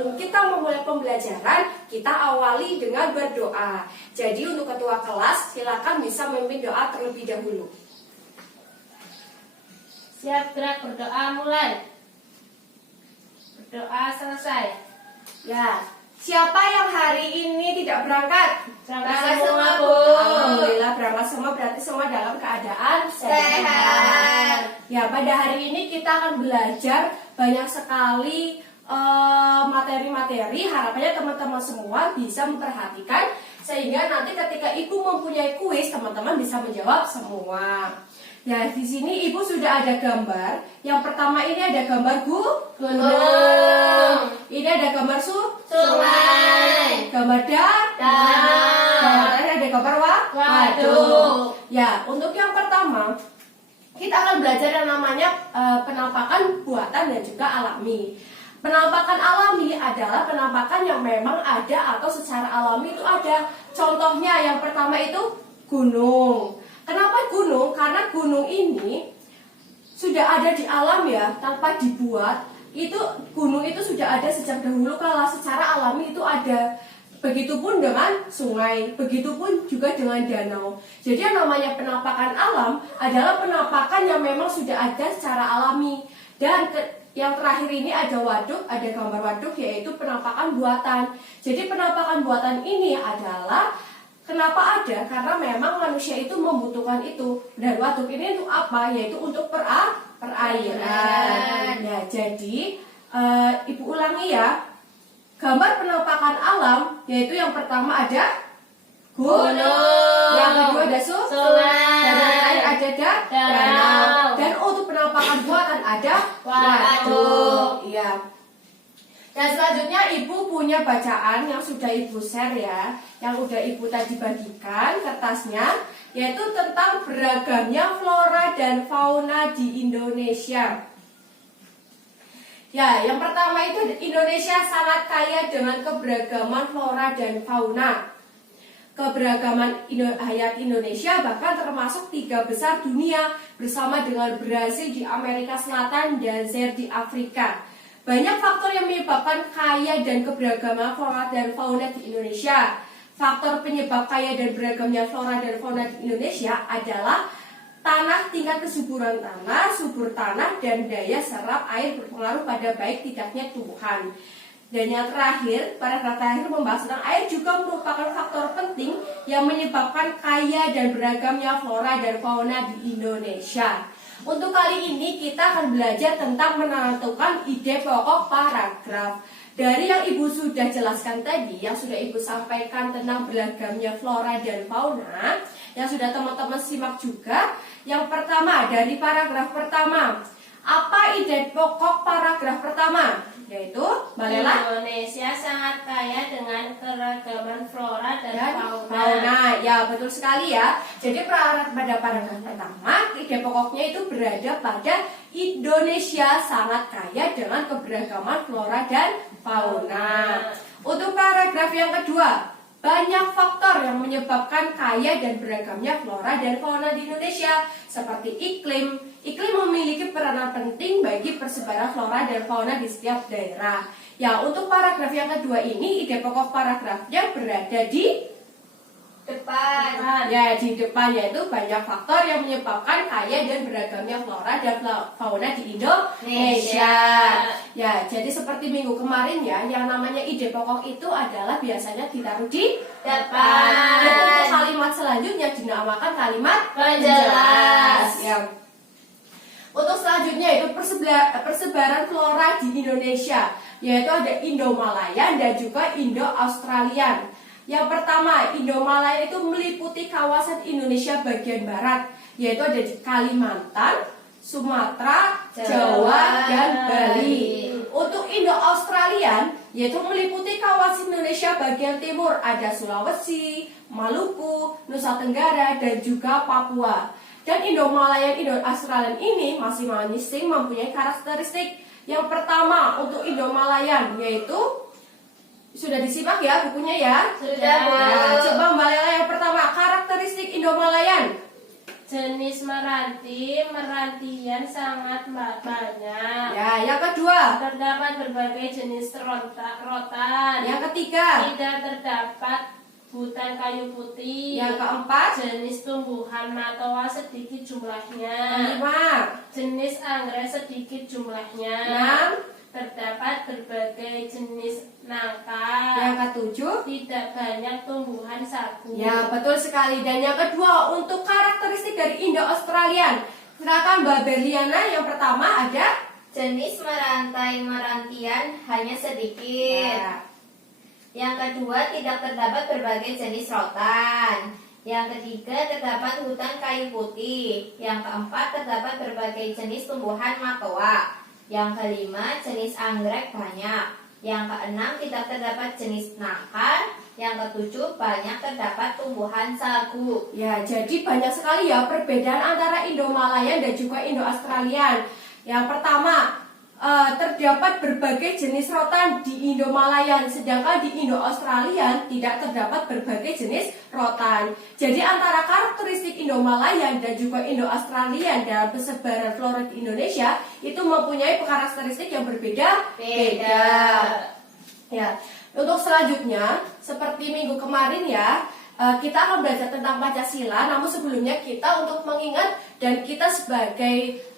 sebelum kita memulai pembelajaran, kita awali dengan berdoa. Jadi untuk ketua kelas, silakan bisa memimpin doa terlebih dahulu. Siap gerak berdoa mulai. Berdoa selesai. Ya, siapa yang hari ini tidak berangkat? Berangkat semua, Bu. Alhamdulillah berangkat semua, berarti semua dalam keadaan sehat. Ya, pada hari ini kita akan belajar banyak sekali materi-materi. Harapannya teman-teman semua bisa memperhatikan sehingga nanti ketika ibu mempunyai kuis, teman-teman bisa menjawab semua. Ya, di sini ibu sudah ada gambar. Yang pertama ini ada gambar gunung. Ini ada gambar sungai. Gambar danau. Ini ada gambar waduk. Ya, untuk yang pertama kita akan belajar yang namanya penampakan buatan dan juga alami. Penampakan alami adalah penampakan yang memang ada atau secara alami itu ada. Contohnya yang pertama itu gunung. Kenapa gunung? Karena gunung ini sudah ada di alam ya, tanpa dibuat. Itu gunung itu sudah ada sejak dahulu kala, secara alami itu ada. Begitupun dengan sungai, begitupun juga dengan danau. Jadi yang namanya penampakan alam adalah penampakan yang memang sudah ada secara alami. Dan yang terakhir ini ada waduk, ada gambar waduk yaitu penampakan buatan. Jadi penampakan buatan ini adalah kenapa ada? Karena memang manusia itu membutuhkan itu. Dan waduk ini untuk apa? Yaitu untuk perairan. Ya, jadi ibu ulangi ya. Gambar penampakan alam yaitu yang pertama ada gunung, yang kedua ada sungai, dan yang terakhir ada danau. Dan untuk penampakan buatan ada waduk. Iya. Dan selanjutnya ibu punya bacaan yang sudah ibu share ya, yang udah ibu tadi bagikan kertasnya, yaitu tentang beragamnya flora dan fauna di Indonesia. Ya, yang pertama itu Indonesia sangat kaya dengan keberagaman flora dan fauna. Keberagaman hayat Indonesia bahkan termasuk 3 besar dunia bersama dengan Brasil di Amerika Selatan dan Zaire di Afrika. Banyak faktor yang menyebabkan kaya dan keberagaman flora dan fauna di Indonesia. Faktor penyebab kaya dan beragamnya flora dan fauna di Indonesia adalah tanah, tingkat kesuburan tanah, subur tanah, dan daya serap air berpengaruh pada baik tidaknya tumbuhan. Dan yang terakhir, paragraf terakhir membahas tentang air juga merupakan faktor penting yang menyebabkan kaya dan beragamnya flora dan fauna di Indonesia. Untuk kali ini kita akan belajar tentang menentukan ide pokok paragraf. Dari yang ibu sudah jelaskan tadi, yang sudah ibu sampaikan tentang beragamnya flora dan fauna, yang sudah teman-teman simak juga. Yang pertama, dari paragraf pertama, apa ide pokok paragraf pertama? Yaitu, Mbak Lela, Indonesia sangat kaya dengan keragaman flora dan fauna. Ya, betul sekali ya. Jadi pada paragraf pertama, ide pokoknya itu berada pada Indonesia sangat kaya dengan keberagaman flora dan fauna. Untuk paragraf yang kedua, banyak faktor yang menyebabkan kaya dan beragamnya flora dan fauna di Indonesia, seperti iklim. Iklim memiliki peranan penting bagi persebaran flora dan fauna di setiap daerah. Ya, untuk paragraf yang kedua ini, ide pokok paragrafnya berada di depan. Ya, di depan, yaitu banyak faktor yang menyebabkan kaya dan beragamnya flora dan fauna di Indonesia. Ya, jadi seperti minggu kemarin ya, yang namanya ide pokok itu adalah biasanya ditaruh di depan. Dan untuk kalimat selanjutnya dinamakan kalimat penjelas. Ya. Untuk selanjutnya itu persebaran flora di Indonesia, yaitu ada Indo-Malayan dan juga Indo-Australian. Yang pertama, Indo-Malaya itu meliputi kawasan Indonesia bagian barat, yaitu ada di Kalimantan, Sumatera, Jawa, dan Bali. Untuk Indo-Australian, yaitu meliputi kawasan Indonesia bagian timur, ada Sulawesi, Maluku, Nusa Tenggara, dan juga Papua. Dan Indo-Malayan, Indo-Australian ini masing-masing mempunyai karakteristik. Yang pertama untuk Indo-Malayan yaitu, sudah disimak ya bukunya ya? Sudah. Nah, coba Mbak Lela yang pertama, karakteristik Indo-Malayan. Jenis merantian sangat banyak. Ya, yang kedua. Terdapat berbagai jenis rotan. Yang ketiga. Tidak terdapat hutan kayu putih. Yang keempat. Jenis tumbuhan matoa sedikit jumlahnya. Kelima. Jenis anggrek sedikit jumlahnya. Enam. Terdapat berbagai jenis nangka. Yang ketujuh. Tidak banyak tumbuhan sagu. Ya, betul sekali. Dan yang kedua, untuk karakteristik dari Indo-Australian. Silakan Mbak Berliana. Yang pertama ada Jenis merantian hanya sedikit. ya. Yang kedua, tidak terdapat berbagai jenis rotan. Yang ketiga, terdapat hutan kayu putih. Yang keempat, terdapat berbagai jenis tumbuhan matoa. Yang kelima, jenis anggrek banyak. Yang keenam, tidak terdapat jenis nangka. Yang ketujuh, banyak terdapat tumbuhan sagu. Ya, jadi banyak sekali ya perbedaan antara Indo-Malayan dan juga Indo-Australian. Yang pertama, terdapat berbagai jenis rotan di Indo-Malayan, sedangkan di Indo-Australian tidak terdapat berbagai jenis rotan. Jadi antara karakteristik Indo-Malayan dan juga Indo-Australian dalam persebaran flora di Indonesia itu mempunyai karakteristik yang berbeda-beda. Ya, untuk selanjutnya seperti minggu kemarin ya, kita akan belajar tentang Pancasila. Namun sebelumnya kita untuk mengingat dan kita sebagai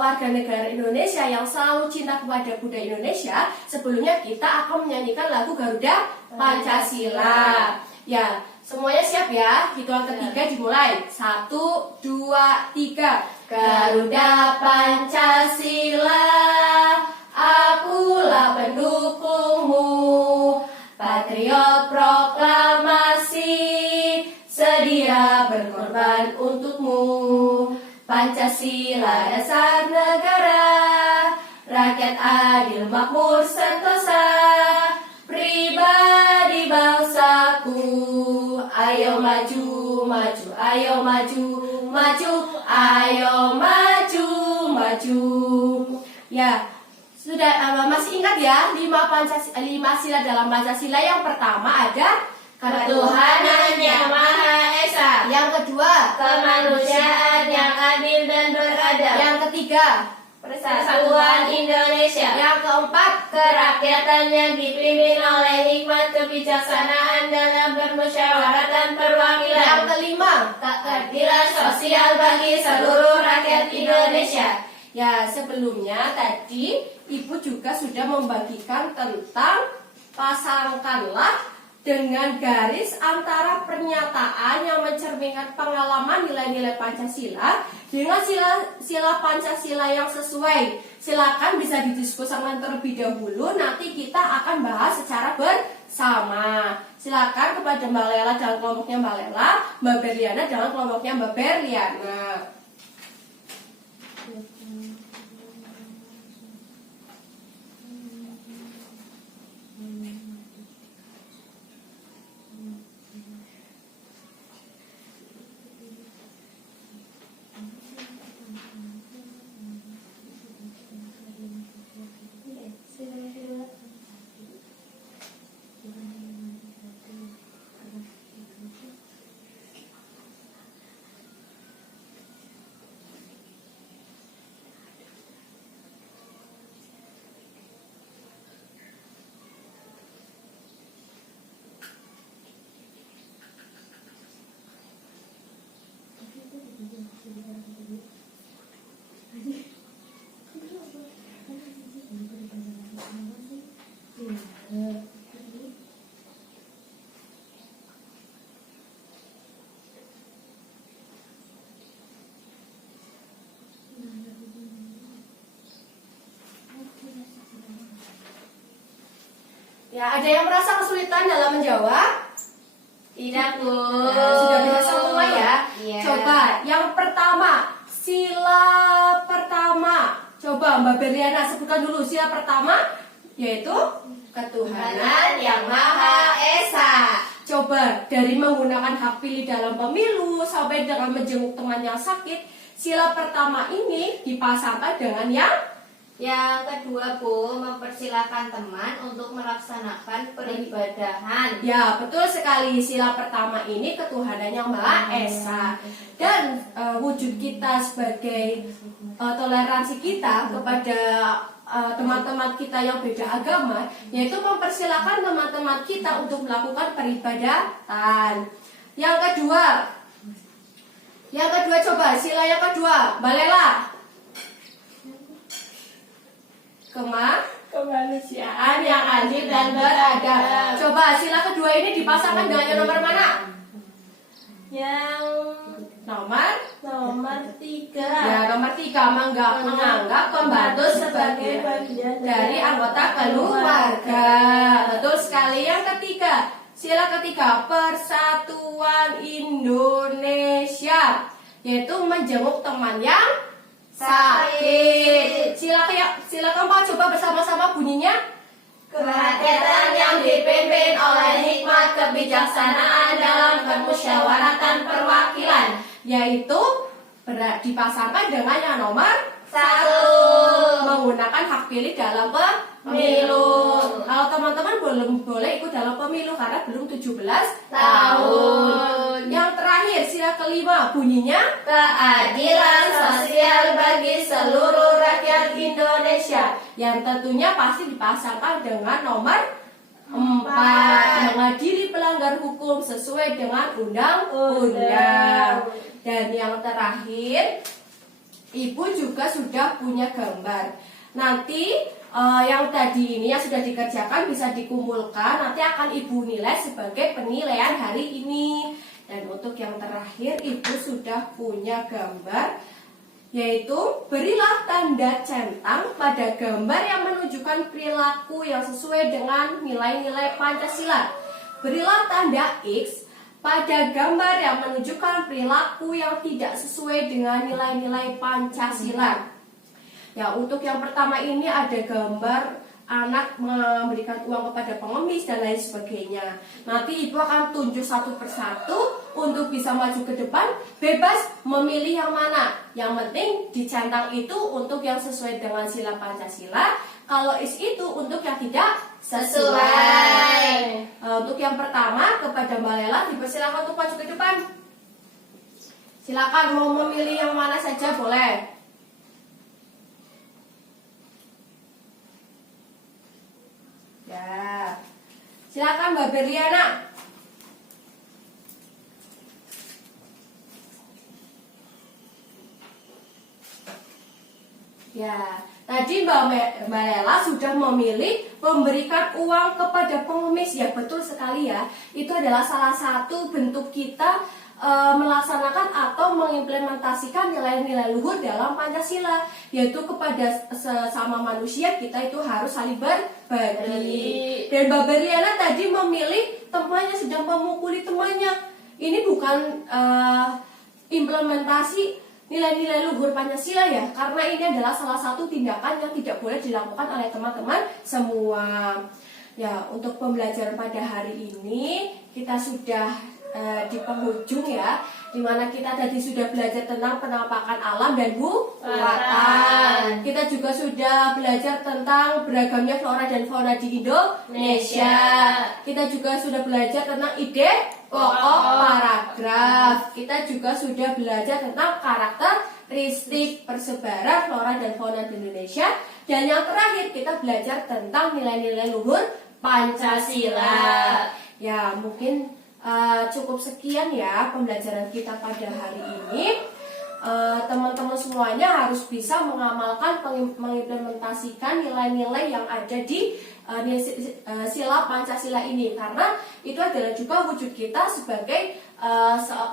warga negara Indonesia yang selalu cinta kepada budaya Indonesia, sebelumnya kita akan menyanyikan lagu Garuda Pancasila. Ya, semuanya siap ya? Hitungan ketiga dimulai. 1, 2, 3. Garuda Pancasila, akulah pendukungmu. Patriot proklamasi, sedia berkorban untukmu. Pancasila dasar negara, rakyat adil makmur sentosa, pribadi bangsaku. Ayo maju, maju, ayo maju, maju, ayo maju, maju. Ya, sudah masih ingat ya 5 sila dalam Pancasila. Yang pertama ada Ketuhanan yang Maha Esa. Yang kedua, Kemanusiaan yang adil dan beradab. yang ketiga, Persatuan Indonesia. yang keempat, Kerakyatan yang dipimpin oleh hikmat kebijaksanaan dalam permusyawaratan dan yang perwakilan. kelima. Keadilan sosial bagi seluruh rakyat Indonesia. Ya, sebelumnya tadi Ibu juga sudah membagikan tentang pasangkanlah dengan garis antara pernyataan yang mencerminkan pengalaman nilai-nilai Pancasila dengan sila Pancasila yang sesuai. Silakan bisa didiskusikan terlebih dahulu, nanti kita akan bahas secara bersama. Silakan kepada Mbak Lela dalam kelompoknya Mbak Lela, Mbak Berliana dalam kelompoknya Mbak Berliana. Ya, ada yang merasa kesulitan dalam menjawab? Tidak, Bu. Nah, sudah bisa semua ya? Iya. Coba, yang pertama, sila pertama. Coba Mbak Berliana sebutkan dulu sila pertama, yaitu Ketuhanan yang Maha Esa. Coba, dari menggunakan hak pilih dalam pemilu sampai dengan menjenguk teman yang sakit, sila pertama ini dipasangkan dengan yang Yang kedua, Bu, mempersilahkan teman untuk melaksanakan peribadahan. Ya, betul sekali. Sila pertama ini ketuhanan yang Maha Esa. Dan wujud kita sebagai toleransi kita kepada teman-teman kita yang beda agama, yaitu mempersilahkan teman-teman kita untuk melakukan peribadatan. Yang kedua coba sila yang kedua, Mbak Lela. Kemanusiaan yang adil dan beradab. Coba sila kedua ini dipasangkan dengan yang nomor mana? Yang Nomor 3. Ya, nomor 3, menganggap pembantu sebagai bagian dari anggota keluarga. Betul sekali. Yang ketiga, sila ketiga, Persatuan Indonesia, yaitu menjenguk teman yang sakit. Sila keempat coba bersama-sama bunyinya. Kerakyatan yang dipimpin oleh hikmat kebijaksanaan dalam permusyawaratan perwakilan, Yaitu dipasangkan dengan yang nomor 1. menggunakan hak pilih dalam pemilu. Kalau teman-teman belum boleh ikut dalam pemilu karena belum 17 tahun. Yang terakhir sila kelima bunyinya Keadilan sosial bagi seluruh rakyat Indonesia, yang tentunya pasti dipasangkan dengan nomor 4, mengadili pelanggar hukum sesuai dengan undang-undang. Dan yang terakhir, Ibu juga sudah punya gambar. Nanti yang tadi ini yang sudah dikerjakan bisa dikumpulkan, nanti akan Ibu nilai sebagai penilaian hari ini. Dan untuk yang terakhir, Ibu sudah punya gambar, yaitu berilah tanda centang pada gambar yang menunjukkan perilaku yang sesuai dengan nilai-nilai Pancasila. Berilah tanda X pada gambar yang menunjukkan perilaku yang tidak sesuai dengan nilai-nilai Pancasila. Ya, untuk yang pertama ini ada gambar anak memberikan uang kepada pengemis dan lain sebagainya. Nanti Ibu akan tunjuk satu persatu untuk bisa maju ke depan, bebas memilih yang mana. Yang penting dicentang itu untuk yang sesuai dengan sila Pancasila. Kalau itu untuk yang tidak sesuai. Untuk yang pertama kepada Mbak Lela dipersilakan untuk maju ke depan. Silakan mau memilih yang mana saja boleh. Ya, silakan Mbak Berliana. Ya, tadi Mbak Lela sudah memilih memberikan uang kepada pengemis. Ya, betul sekali ya. Itu adalah salah satu bentuk kita melaksanakan atau mengimplementasikan nilai-nilai luhur dalam Pancasila, yaitu kepada sesama manusia kita itu harus saling berbagi. Dan Mbak Berliana tadi memilih temannya sedang memukuli temannya. Ini bukan implementasi nilai-nilai luhur Pancasila ya, karena ini adalah salah satu tindakan yang tidak boleh dilakukan oleh teman-teman semua. Ya, untuk pembelajaran pada hari ini kita sudah di penghujung ya, dimana kita tadi sudah belajar tentang penampakan alam dan buatan. Kita juga sudah belajar tentang beragamnya flora dan fauna di Indonesia. Kita juga sudah belajar tentang ide pokok paragraf. Kita juga sudah belajar tentang karakteristik persebaran flora dan fauna di Indonesia. Dan yang terakhir kita belajar tentang nilai-nilai luhur Pancasila. Ya, mungkin cukup sekian ya pembelajaran kita pada hari ini. Teman-teman semuanya harus bisa mengamalkan, mengimplementasikan nilai-nilai yang ada di sila Pancasila ini, karena itu adalah juga wujud kita sebagai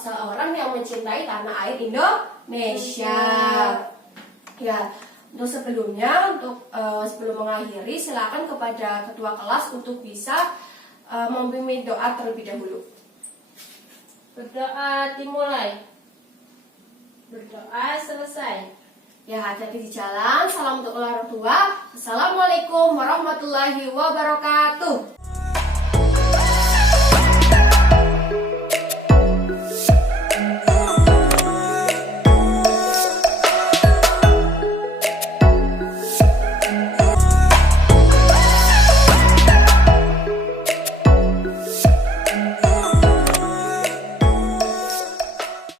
seorang yang mencintai tanah air Indonesia. Ya, untuk sebelumnya, sebelum mengakhiri, silakan kepada ketua kelas untuk bisa memimpin doa terlebih dahulu. Berdoa dimulai. Berdoa selesai. Ya, hati-hati di jalan. Salam untuk orang tua. Assalamualaikum warahmatullahi wabarakatuh.